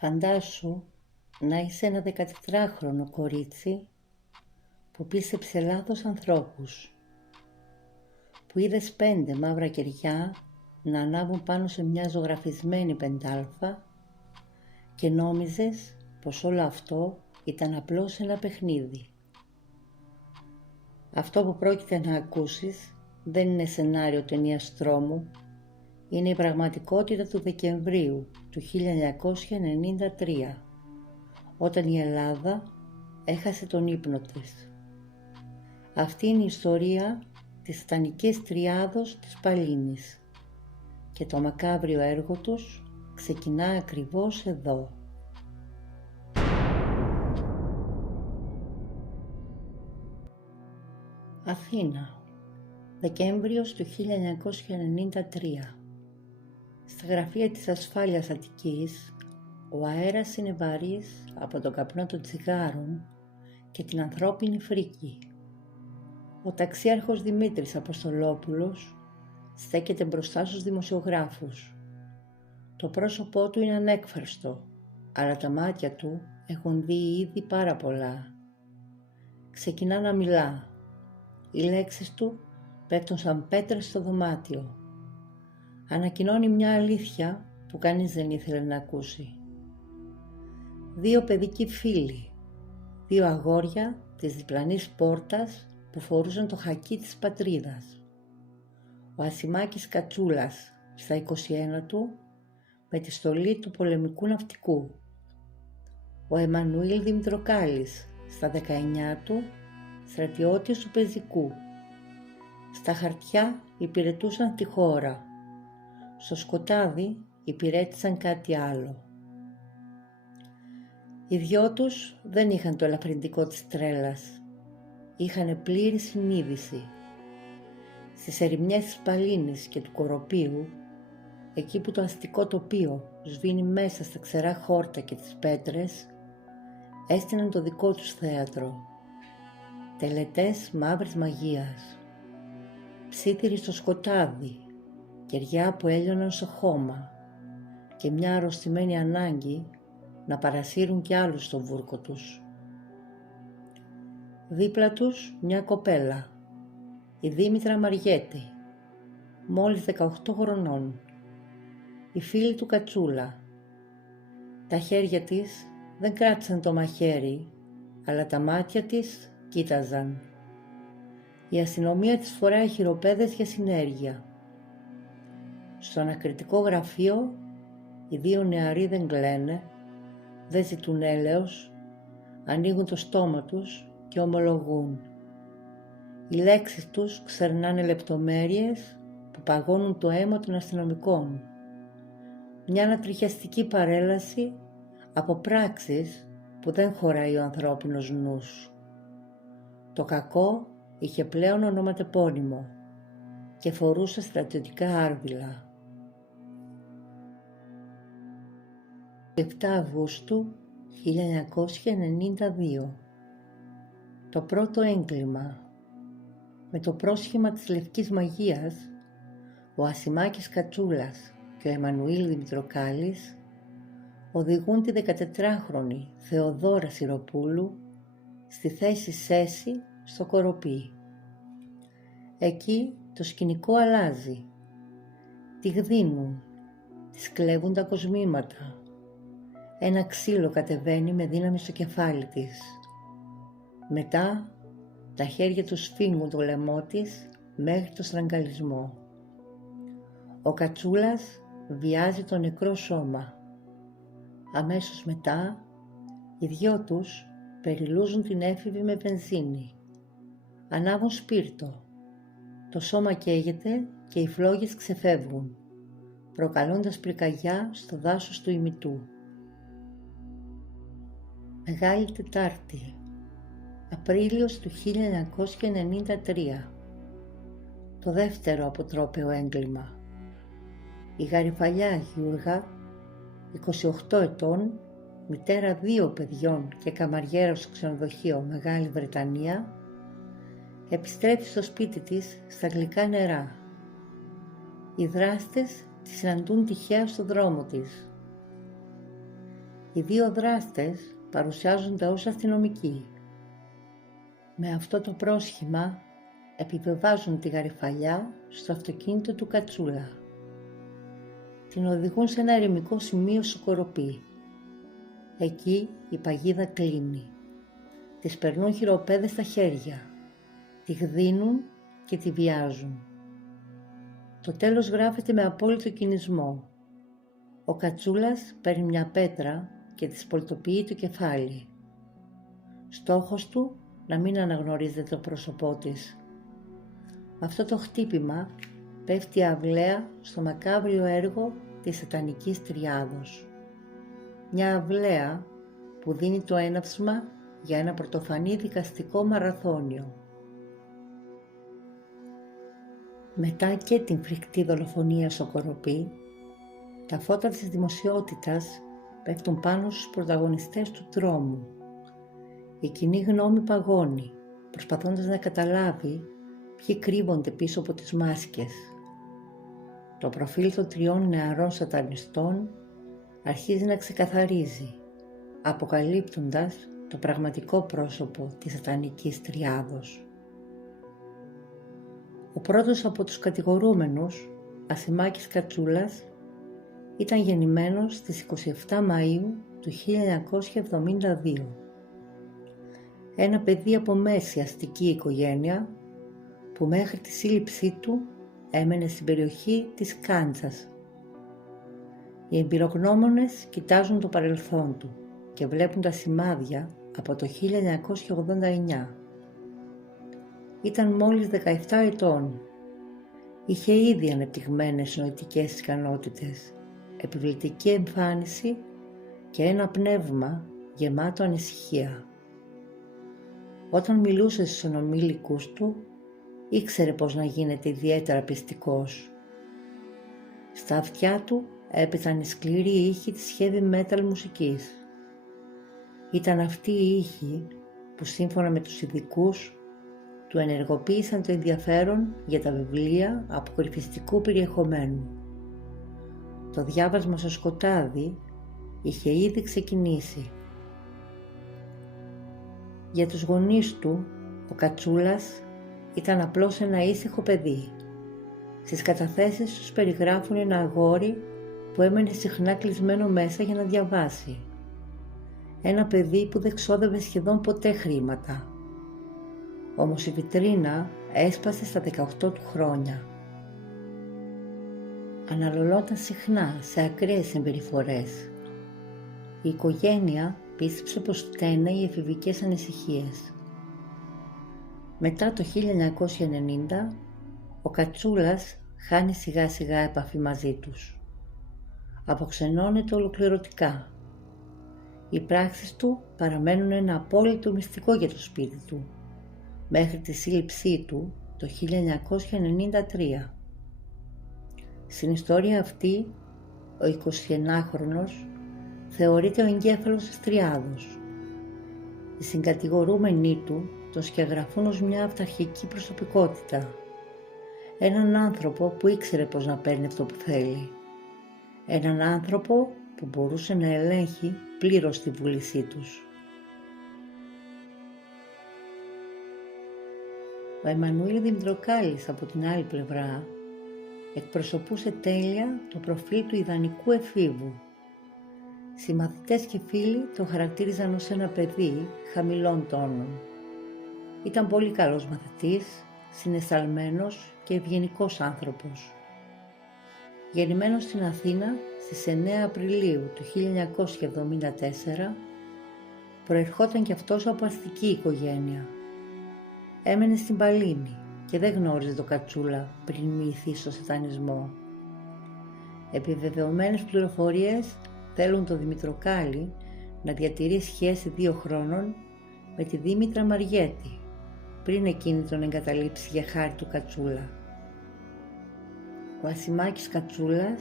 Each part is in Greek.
Φαντάσου να είσαι ένα 14χρονο κορίτσι που πίστεψε λάθος ανθρώπους, που είδες 5 μαύρα κεριά να ανάβουν πάνω σε μια ζωγραφισμένη πεντάλφα και νόμιζες πως όλο αυτό ήταν απλώς ένα παιχνίδι. Αυτό που πρόκειται να ακούσεις δεν είναι σενάριο ταινίας τρόμου, είναι η πραγματικότητα του Δεκεμβρίου του 1993, όταν η Ελλάδα έχασε τον ύπνο της. Αυτή είναι η ιστορία της σατανικής τριάδος της Παλίνης και το μακάβριο έργο τους ξεκινά ακριβώς εδώ. Αθήνα, Δεκέμβριος του 1993. Στα γραφεία της ασφάλειας Αττικής, ο αέρας είναι βαρύς από τον καπνό των τσιγάρων και την ανθρώπινη φρίκη. Ο ταξίαρχος Δημήτρης Αποστολόπουλος στέκεται μπροστά στους δημοσιογράφους. Το πρόσωπό του είναι ανέκφραστο, αλλά τα μάτια του έχουν δει ήδη πάρα πολλά. Ξεκινά να μιλά. Οι λέξεις του πέφτουν σαν πέτρες στο δωμάτιο. Ανακοινώνει μια αλήθεια που κανείς δεν ήθελε να ακούσει. 2 παιδικοί φίλοι, 2 αγόρια της διπλανής πόρτας που φορούσαν το χακί της πατρίδας. Ο Ασημάκης Κατσούλας στα 21 του με τη στολή του πολεμικού ναυτικού. Ο Εμμανουήλ Δημητροκάλης στα 19 του στρατιώτης του πεζικού. Στα χαρτιά υπηρετούσαν τη χώρα. Στο σκοτάδι υπηρέτησαν κάτι άλλο. Οι δυο τους δεν είχαν το ελαφρυντικό της τρέλας. Είχανε πλήρη συνείδηση. Στις ερημιές της Παλίνης και του Κοροπίου, εκεί που το αστικό τοπίο σβήνει μέσα στα ξερά χόρτα και τις πέτρες, έστειναν το δικό τους θέατρο. Τελετές μαύρης μαγείας. Ψήθυροι στο σκοτάδι, κεριά που έλειωναν στο χώμα και μια αρρωστημένη ανάγκη να παρασύρουν κι άλλους στο βούρκο τους. Δίπλα τους μια κοπέλα, η Δήμητρα Μαριέτη, μόλις 18 χρονών, η φίλη του Κατσούλα. Τα χέρια της δεν κράτησαν το μαχαίρι, αλλά τα μάτια της κοίταζαν. Η αστυνομία της φοράει χειροπέδες για συνέργεια. Στο ανακριτικό γραφείο οι 2 νεαροί δεν κλαίνε, δεν ζητούν έλεος, ανοίγουν το στόμα τους και ομολογούν. Οι λέξεις τους ξερνάνε λεπτομέρειες που παγώνουν το αίμα των αστυνομικών. Μια ανατριχιαστική παρέλαση από πράξεις που δεν χωράει ο ανθρώπινος νους. Το κακό είχε πλέον ονοματεπώνυμο και φορούσε στρατιωτικά άρβιλα. 7 Αυγούστου 1992. Το πρώτο έγκλημα. Με το πρόσχημα της λευκής μαγείας, ο Ασημάκης Κατσούλας και ο Εμμανουήλ Δημητροκάλης οδηγούν τη 14χρονη Θεοδόρα Σιροπούλου στη θέση Σέση στο Κοροπή. Εκεί το σκηνικό αλλάζει. Τη γδίνουν, της κλέβουν τα κοσμήματα. Ένα ξύλο κατεβαίνει με δύναμη στο κεφάλι της. Μετά τα χέρια του σφίγγουν το λαιμό της μέχρι το στραγγαλισμό. Ο Κατσούλας βιάζει το νεκρό σώμα. Αμέσως μετά οι 2 τους περιλούζουν την έφηβη με βενζίνη. Ανάβουν σπίρτο. Το σώμα καίγεται και οι φλόγες ξεφεύγουν, προκαλώντας πυρκαγιά στο δάσος του ημιτού. Μεγάλη Τετάρτη, Απρίλιος του 1993. Το δεύτερο αποτρόπαιο έγκλημα. Η Γαριφαλιά Γιούργα, 28 ετών, μητέρα 2 παιδιών και καμαριέρα στο ξενοδοχείο Μεγάλη Βρετανία, επιστρέφει στο σπίτι της στα γλυκά νερά. Οι δράστες τη συναντούν τυχαία στο δρόμο της. Οι δύο δράστες παρουσιάζονται ως αστυνομικοί. Με αυτό το πρόσχημα επιβεβάζουν τη γαριφαλιά στο αυτοκίνητο του Κατσούλα. Την οδηγούν σε ένα ερημικό σημείο στο Κοροπή. Εκεί η παγίδα κλείνει. Της περνούν χειροπέδες στα χέρια. Τη γδίνουν και τη βιάζουν. Το τέλος γράφεται με απόλυτο κινησμό. Ο Κατσούλας παίρνει μια πέτρα και της πολτοποιεί το κεφάλι. Στόχος του να μην αναγνωρίζεται το πρόσωπό της. Αυτό το χτύπημα πέφτει αυλαία στο μακάβριο έργο της Σατανικής Τριάδος. Μια αυλαία που δίνει το έναυσμα για ένα πρωτοφανή δικαστικό μαραθώνιο. Μετά και την φρικτή δολοφονία στο Κοροπή, τα φώτα της δημοσιότητας πέφτουν πάνω στους πρωταγωνιστές του τρόμου. Η κοινή γνώμη παγώνει, προσπαθώντας να καταλάβει ποιοι κρύβονται πίσω από τις μάσκες. Το προφίλ των τριών νεαρών σατανιστών αρχίζει να ξεκαθαρίζει, αποκαλύπτοντας το πραγματικό πρόσωπο της Σατανικής Τριάδος. Ο πρώτος από τους κατηγορούμενους, Ασημάκης Κατσούλας, ήταν γεννημένος στις 27 Μαΐου του 1972. Ένα παιδί από μέση αστική οικογένεια που μέχρι τη σύλληψή του έμενε στην περιοχή της Κάντσας. Οι εμπειρογνώμονες κοιτάζουν το παρελθόν του και βλέπουν τα σημάδια από το 1989. Ήταν μόλις 17 ετών. Είχε ήδη ανεπτυγμένες νοητικές ικανότητες, επιβλητική εμφάνιση και ένα πνεύμα γεμάτο ανησυχία. Όταν μιλούσε στους συνομήλικους του, ήξερε πώς να γίνεται ιδιαίτερα πιστικός. Στα αυτιά του έπεσαν οι σκληροί ήχοι της heavy metal μουσικής. Ήταν αυτοί οι ήχοι που σύμφωνα με τους ειδικούς του ενεργοποίησαν το ενδιαφέρον για τα βιβλία αποκρυφιστικού περιεχομένου. Το διάβασμα στο σκοτάδι είχε ήδη ξεκινήσει. Για τους γονείς του, ο Κατσούλας ήταν απλώς ένα ήσυχο παιδί. Στις καταθέσεις τους περιγράφουν ένα αγόρι που έμενε συχνά κλεισμένο μέσα για να διαβάσει. Ένα παιδί που δεν ξόδευε σχεδόν ποτέ χρήματα. Όμως η βιτρίνα έσπασε στα 18 του χρόνια. Αναλωνόταν συχνά σε ακραίες συμπεριφορές. Η οικογένεια πίστεψε πως φταίνε οι εφηβικές ανησυχίες. Μετά το 1990, ο Κατσούλας χάνει σιγά σιγά επαφή μαζί τους. Αποξενώνεται ολοκληρωτικά. Οι πράξεις του παραμένουν ένα απόλυτο μυστικό για το σπίτι του, μέχρι τη σύλληψή του το 1993. Στην ιστορία αυτή, ο 21χρονος θεωρείται ο εγκέφαλος της Τριάδος. Οι συγκατηγορούμενοι του τον σκιαγραφούν ως μια αυταρχική προσωπικότητα. Έναν άνθρωπο που ήξερε πώς να παίρνει αυτό που θέλει. Έναν άνθρωπο που μπορούσε να ελέγχει πλήρως τη βούλησή τους. Ο Εμμανουήλ Δημητροκάλης από την άλλη πλευρά εκπροσωπούσε τέλεια το προφίλ του ιδανικού εφήβου. Συμμαθητές και φίλοι τον χαρακτήριζαν ως ένα παιδί χαμηλών τόνων. Ήταν πολύ καλός μαθητής, συναισθαλμένος και ευγενικός άνθρωπος. Γεννημένος στην Αθήνα στις 9 Απριλίου του 1974, προερχόταν κι αυτός από αστική οικογένεια. Έμενε στην Παλίνη και δεν γνώριζε το Κατσούλα πριν μοιηθεί στο σατανισμό. Επιβεβαιωμένες πληροφορίες θέλουν το Δημητροκάλη να διατηρεί σχέση 2 χρόνων με τη Δήμητρα Μαριέτη, πριν εκείνη τον εγκαταλείψει για χάρη του Κατσούλα. Ο Ασημάκης Κατσούλας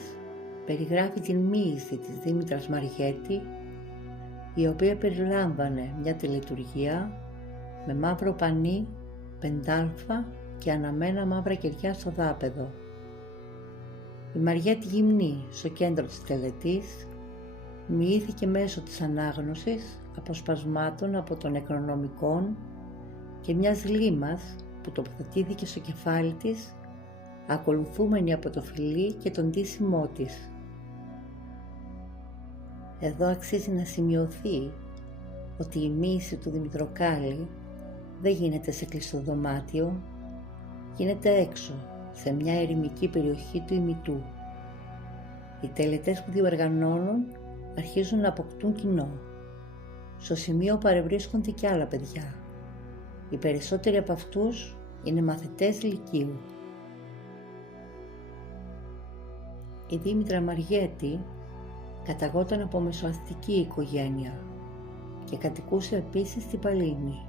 περιγράφει την μοίηση της Δήμητρας Μαριέτη, η οποία περιλάμβανε μια τελετουργία με μαύρο πανί, πεντάλφα και αναμένα μαύρα κεριά στο δάπεδο. Η Μαριέτη γυμνή στο κέντρο της τελετής μοιήθηκε μέσω της ανάγνωσης αποσπασμάτων από των νεκρονομικών και μιας λίμας που τοποθετήθηκε στο κεφάλι της, ακολουθούμενη από το φιλί και τον ντύσιμό της. Εδώ αξίζει να σημειωθεί ότι η μοίηση του Δημητροκάλη δεν γίνεται σε κλειστό δωμάτιο, γίνεται έξω, σε μια ερημική περιοχή του ημιτού. Οι τελετές που διοργανώνουν αρχίζουν να αποκτούν κοινό. Στο σημείο παρευρίσκονται και άλλα παιδιά. Οι περισσότεροι από αυτούς είναι μαθητές λυκείου. Η Δήμητρα Μαριέτη καταγόταν από μεσοαστική οικογένεια και κατοικούσε επίσης στην Παλίνη.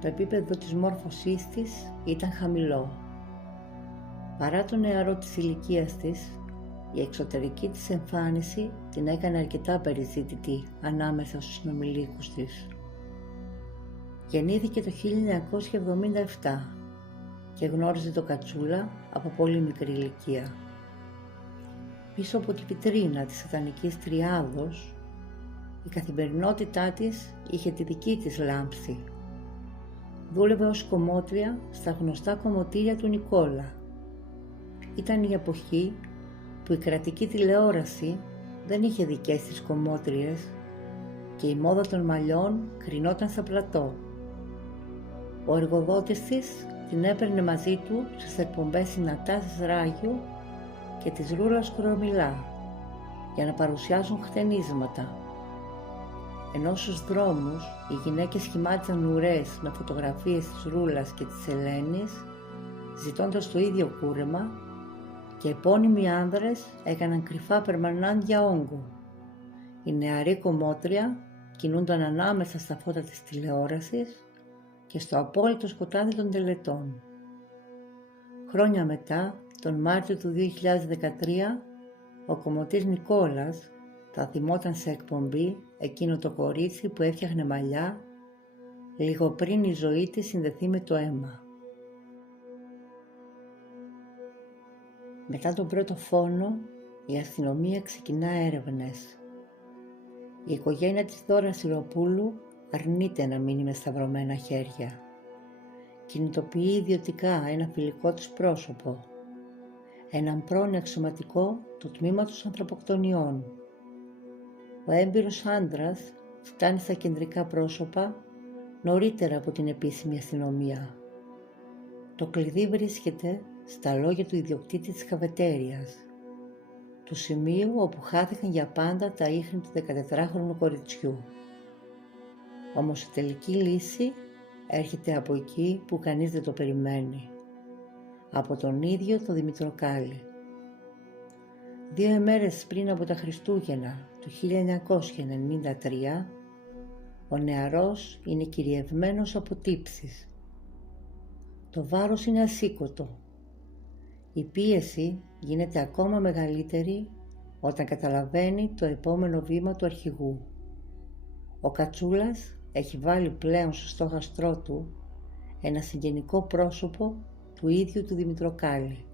Το επίπεδο της μόρφωσής της ήταν χαμηλό. Παρά το νεαρό της ηλικίας της, η εξωτερική της εμφάνιση την έκανε αρκετά περιζήτητη ανάμεσα στους συνομιλίκους της. Γεννήθηκε το 1977 και γνώριζε το Κατσούλα από πολύ μικρή ηλικία. Πίσω από τη βιτρίνα της σατανικής τριάδος, η καθημερινότητά της είχε τη δική της λάμψη. Δούλευε ως κομμότρια στα γνωστά κομμωτήρια του Νικόλα. Ήταν η εποχή που η κρατική τηλεόραση δεν είχε δικές της κομμότριες και η μόδα των μαλλιών κρινόταν στα πλατό. Ο εργοδότης της την έπαιρνε μαζί του στις εκπομπές Συνατάσεις Ράγιου και της Ρούλας Κορομιλά για να παρουσιάζουν χτενίσματα. Ενώ στους δρόμους οι γυναίκες σχημάτιζαν ουρές με φωτογραφίες της Ρούλας και της Ελένης, ζητώντας το ίδιο κούρεμα, και επώνυμοι άνδρες έκαναν κρυφά περμανάντια όγκο. Η νεαρή κομμότρια κινούνταν ανάμεσα στα φώτα της τηλεόρασης και στο απόλυτο σκοτάδι των τελετών. Χρόνια μετά, τον Μάρτιο του 2013, ο κομμωτής Νικόλας θα θυμόταν σε εκπομπή εκείνο το κορίτσι που έφτιαχνε μαλλιά λίγο πριν η ζωή της συνδεθεί με το αίμα. Μετά τον πρώτο φόνο, η αστυνομία ξεκινά έρευνες. Η οικογένεια της Δώρας Σιροπούλου αρνείται να μείνει με σταυρωμένα χέρια. Κινητοποιεί ιδιωτικά ένα φιλικό της πρόσωπο, έναν πρώην αξιωματικό του τμήματος ανθρωποκτονιών. Ο έμπειρος άντρας φτάνει στα κεντρικά πρόσωπα νωρίτερα από την επίσημη αστυνομία. Το κλειδί βρίσκεται στα λόγια του ιδιοκτήτη της καφετέριας, του σημείου όπου χάθηκαν για πάντα τα ίχνη του 14χρονου κοριτσιού. Όμως η τελική λύση έρχεται από εκεί που κανείς δεν το περιμένει, από τον ίδιο τον Δημητροκάλη. 2 ημέρες πριν από τα Χριστούγεννα του 1993, ο νεαρός είναι κυριευμένος από τύψεις. Το βάρος είναι ασήκωτο. Η πίεση γίνεται ακόμα μεγαλύτερη όταν καταλαβαίνει το επόμενο βήμα του αρχηγού. Ο Κατσούλας έχει βάλει πλέον στο στόχαστρό του ένα συγγενικό πρόσωπο του ίδιου του Δημητροκάλη.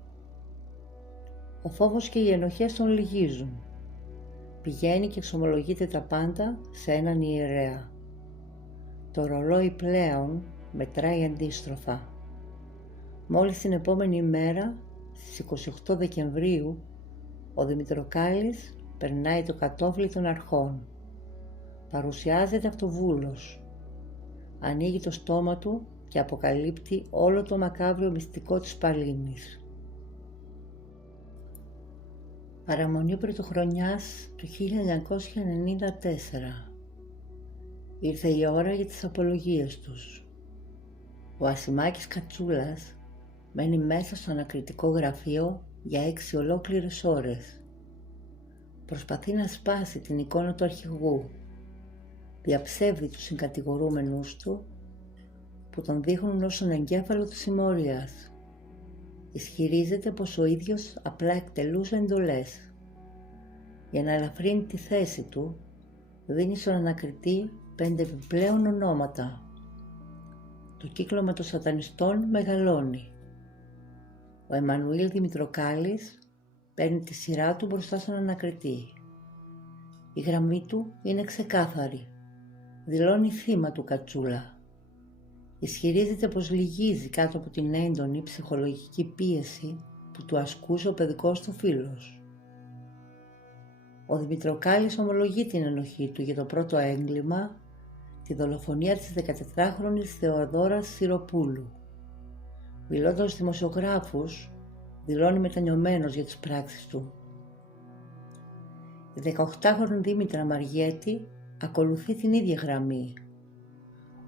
Ο φόβος και οι ενοχές τον λυγίζουν. Πηγαίνει και εξομολογείται τα πάντα σε έναν ιερέα. Το ρολόι πλέον μετράει αντίστροφα. Μόλις την επόμενη μέρα, στις 28 Δεκεμβρίου, ο Δημητροκάλης περνάει το κατόφλι των αρχών. Παρουσιάζεται αυτοβούλος. Ανοίγει το στόμα του και αποκαλύπτει όλο το μακάβριο μυστικό της Παλίνης. Παραμονή πρωτοχρονιάς του 1994. Ήρθε η ώρα για τις απολογίες τους. Ο Ασημάκης Κατσούλας μένει μέσα στο ανακριτικό γραφείο για 6 ολόκληρες ώρες. Προσπαθεί να σπάσει την εικόνα του αρχηγού. Διαψεύδει τους συγκατηγορούμενους του που τον δείχνουν ως τον εγκέφαλο της συμμορίας. Ισχυρίζεται πως ο ίδιος απλά εκτελούσε εντολές. Για να ελαφρύνει τη θέση του, δίνει στον ανακριτή 5 επιπλέον ονόματα. Το κύκλωμα των σατανιστών μεγαλώνει. Ο Εμμανουήλ Δημητροκάλης παίρνει τη σειρά του μπροστά στον ανακριτή. Η γραμμή του είναι ξεκάθαρη. Δηλώνει θύμα του Κατσούλα. Ισχυρίζεται πως λυγίζει κάτω από την έντονη ψυχολογική πίεση που του ασκούσε ο παιδικός του φίλος. Ο Δημητροκάλης ομολογεί την ενοχή του για το πρώτο έγκλημα, τη δολοφονία της 14χρονης Θεοδόρας Σιροπούλου. Μιλώντας στους δημοσιογράφους, δηλώνει μετανιωμένος για τις πράξεις του. Η 18χρονη Δήμητρα Μαριέτη ακολουθεί την ίδια γραμμή.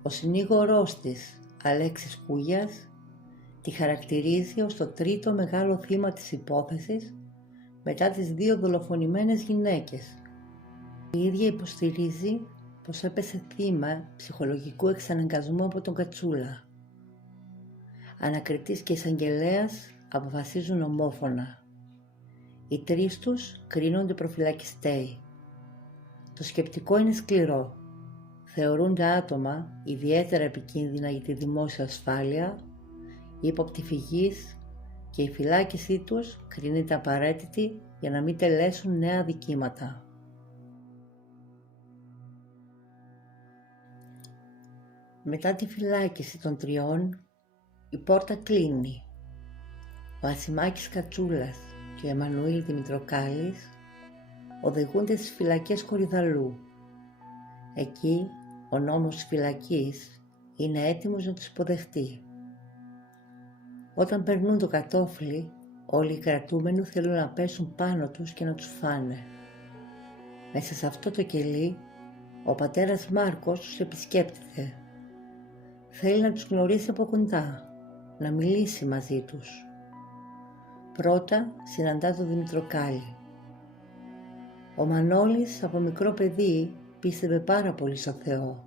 Ο συνήγορός της, Αλέξης Κούγιας, τη χαρακτηρίζει ως το τρίτο μεγάλο θύμα της υπόθεσης μετά τις δύο δολοφονημένες γυναίκες. Η ίδια υποστηρίζει πως έπεσε θύμα ψυχολογικού εξαναγκασμού από τον Κατσούλα. Ανακριτής και εισαγγελέας αποφασίζουν ομόφωνα. Οι τρεις τους κρίνονται προφυλακιστέοι. Το σκεπτικό είναι σκληρό. Θεωρούνται άτομα ιδιαίτερα επικίνδυνα για τη δημόσια ασφάλεια, ύποπτη φυγής και η φυλάκισή τους κρίνεται απαραίτητη για να μην τελέσουν νέα αδικήματα. Μετά τη φυλάκιση των τριών, η πόρτα κλείνει. Ο Ασημάκης Κατσούλας και ο Εμμανουήλ Δημητροκάλης οδηγούνται στις φυλακές Κορυδαλλού. Εκεί ο νόμος της φυλακής είναι έτοιμος να τους υποδεχτεί. Όταν περνούν το κατόφλι, όλοι οι κρατούμενοι θέλουν να πέσουν πάνω τους και να τους φάνε. Μέσα σε αυτό το κελί, ο πατέρας Μάρκος τους επισκέπτεται. Θέλει να τους γνωρίσει από κοντά, να μιλήσει μαζί τους. Πρώτα συναντά τον Δημητροκάλη. Ο Μανώλης από μικρό παιδί πίστευε πάρα πολύ στο Θεό.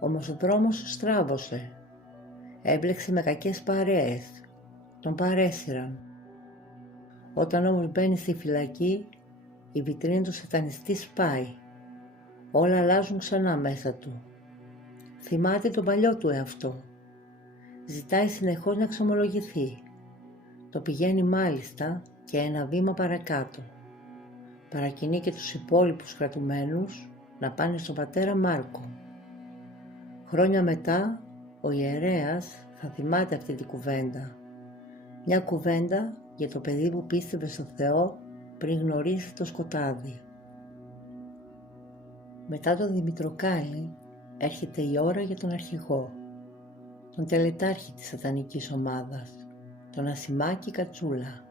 Όμως ο δρόμος του στράβωσε. Έμπλεξε με κακές παρέες. Τον παρέσυραν. Όταν όμως μπαίνει στη φυλακή, η βιτρίνη του σατανιστή σπάει. Όλα αλλάζουν ξανά μέσα του. Θυμάται τον παλιό του εαυτό. Ζητάει συνεχώς να εξομολογηθεί. Το πηγαίνει μάλιστα και ένα βήμα παρακάτω. Παρακινεί και τους υπόλοιπους κρατουμένους να πάνε στον πατέρα Μάρκο. Χρόνια μετά, ο ιερέας θα θυμάται αυτή την κουβέντα. Μια κουβέντα για το παιδί που πίστευε στο Θεό πριν γνωρίσει το σκοτάδι. Μετά τον Δημητροκάλη έρχεται η ώρα για τον αρχηγό, τον τελετάρχη της σατανικής ομάδας, τον Ασημάκη Κατσούλα.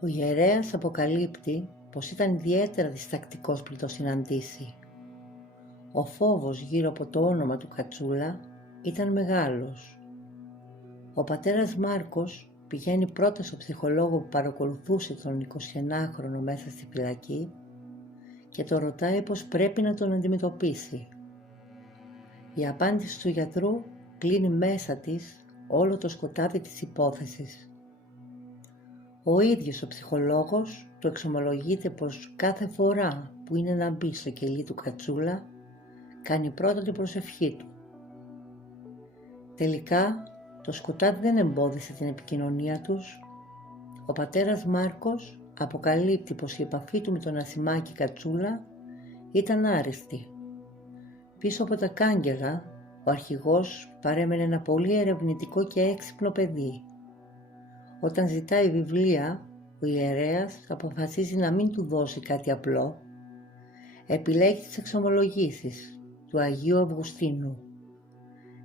Ο ιερέας αποκαλύπτει πως ήταν ιδιαίτερα διστακτικός πριν το συναντήσει. Ο φόβος γύρω από το όνομα του Κατσούλα ήταν μεγάλος. Ο πατέρας Μάρκος πηγαίνει πρώτα στο ψυχολόγο που παρακολουθούσε τον 21χρονο μέσα στη φυλακή και το ρωτάει πως πρέπει να τον αντιμετωπίσει. Η απάντηση του γιατρού κλείνει μέσα της όλο το σκοτάδι της υπόθεσης. Ο ίδιος ο ψυχολόγος του εξομολογείται πως κάθε φορά που είναι να μπει στο κελί του Κατσούλα, κάνει πρώτα την προσευχή του. Τελικά, το σκοτάδι δεν εμπόδισε την επικοινωνία τους. Ο πατέρας Μάρκος αποκαλύπτει πως η επαφή του με τον Ασημάκη Κατσούλα ήταν άριστη. Πίσω από τα κάγκελα, ο αρχηγός παρέμενε ένα πολύ ερευνητικό και έξυπνο παιδί. Όταν ζητάει βιβλία, ο ιερέας αποφασίζει να μην του δώσει κάτι απλό. Επιλέγει τις εξομολογήσεις του Αγίου Αυγουστίνου.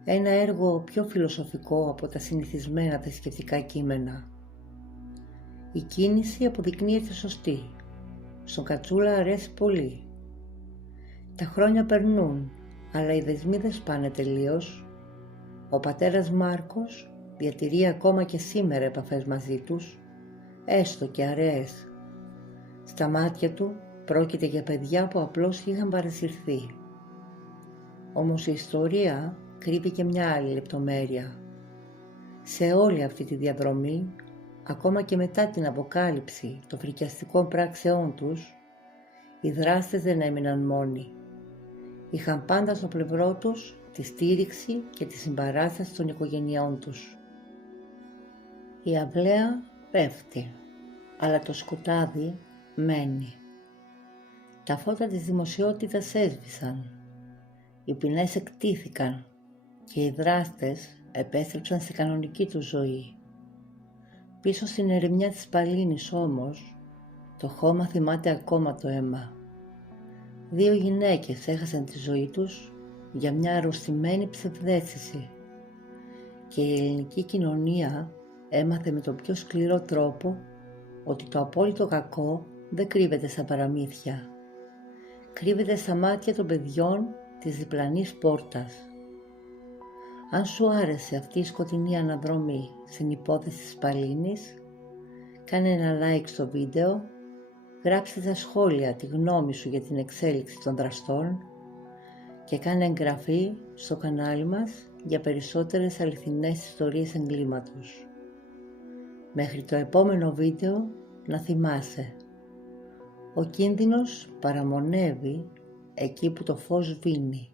Ένα έργο πιο φιλοσοφικό από τα συνηθισμένα θρησκευτικά κείμενα. Η κίνηση αποδεικνύεται σωστή. Στον Κατσούλα αρέσει πολύ. Τα χρόνια περνούν, αλλά οι δεσμοί δεν σπάνε τελείως. Ο πατέρας Μάρκος διατηρεί ακόμα και σήμερα επαφές μαζί τους, έστω και αραιές. Στα μάτια του πρόκειται για παιδιά που απλώς είχαν παρασυρθεί. Όμως η ιστορία κρύβει και μια άλλη λεπτομέρεια. Σε όλη αυτή τη διαδρομή, ακόμα και μετά την αποκάλυψη των φρικιαστικών πράξεών τους, οι δράστες δεν έμειναν μόνοι. Είχαν πάντα στο πλευρό τους τη στήριξη και τη συμπαράσταση των οικογενειών τους. Η αυλαία πέφτει, αλλά το σκοτάδι μένει. Τα φώτα της δημοσιότητας έσβησαν, οι ποινές εκτίθηκαν και οι δράστες επέστρεψαν στη κανονική του ζωή. Πίσω στην ερημιά της Παλίνης όμως, το χώμα θυμάται ακόμα το αίμα. 2 γυναίκες έχασαν τη ζωή τους για μια αρρωστημένη ψευδαίσθηση και η ελληνική κοινωνία έμαθε με τον πιο σκληρό τρόπο ότι το απόλυτο κακό δεν κρύβεται στα παραμύθια. Κρύβεται στα μάτια των παιδιών της διπλανής πόρτας. Αν σου άρεσε αυτή η σκοτεινή αναδρομή στην υπόθεση της Παλίνης, κάνε ένα like στο βίντεο, γράψτε στα σχόλια τη γνώμη σου για την εξέλιξη των δραστών και κάνε εγγραφή στο κανάλι μας για περισσότερες αληθινές ιστορίες εγκλήματος. Μέχρι το επόμενο βίντεο να θυμάσαι, ο κίνδυνος παραμονεύει εκεί που το φως σβήνει.